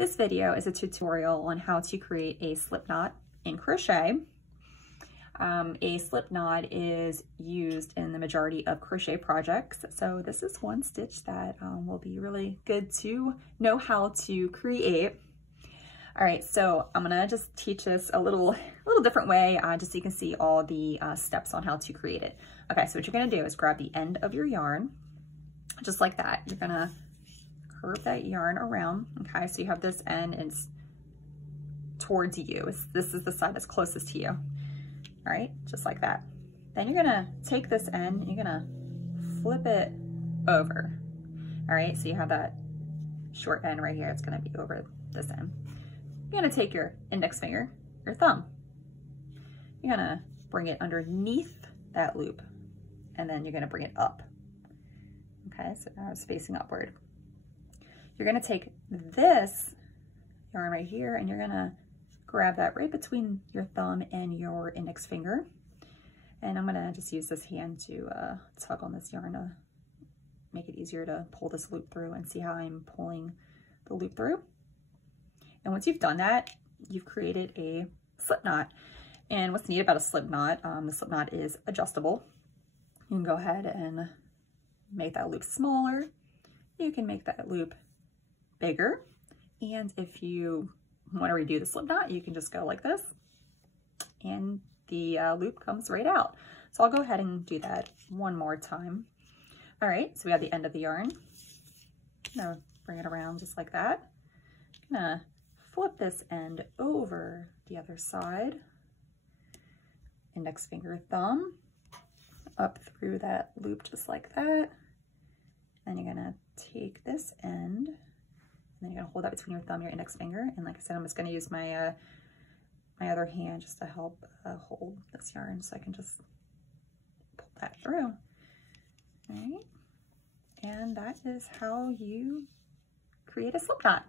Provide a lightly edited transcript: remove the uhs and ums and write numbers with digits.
This video is a tutorial on how to create a slip knot in crochet. A slip knot is used in the majority of crochet projects, so this is one stitch that will be really good to know how to create. All right, so I'm gonna just teach this a little different way, just so you can see all the steps on how to create it. Okay, so what you're gonna do is grab the end of your yarn, just like that. You're gonna curve that yarn around, okay? So you have this end and it's towards you. This is the side that's closest to you, all right? Just like that. Then you're gonna take this end and you're gonna flip it over, all right? So you have that short end right here. It's gonna be over this end. You're gonna take your index finger, your thumb. You're gonna bring it underneath that loop, and then you're gonna bring it up. Okay, so now it's facing upward. You're gonna take this yarn right here and you're gonna grab that right between your thumb and your index finger. And I'm gonna just use this hand to tug on this yarn to make it easier to pull this loop through and see how I'm pulling the loop through. And once you've done that, you've created a slip knot. And what's neat about a slip knot, the slip knot is adjustable. You can go ahead and make that loop smaller. You can make that loop bigger. And if you want to redo the slip knot, you can just go like this and the loop comes right out. So I'll go ahead and do that one more time. All right, so we have the end of the yarn. I'm gonna bring it around just like that. I'm gonna flip this end over the other side. Index finger, thumb, up through that loop just like that. Then you're gonna take this end, and then you're gonna hold that between your thumb and your index finger. And like I said, I'm just gonna use my my other hand just to help hold this yarn so I can just pull that through. All right, and that is how you create a slip knot.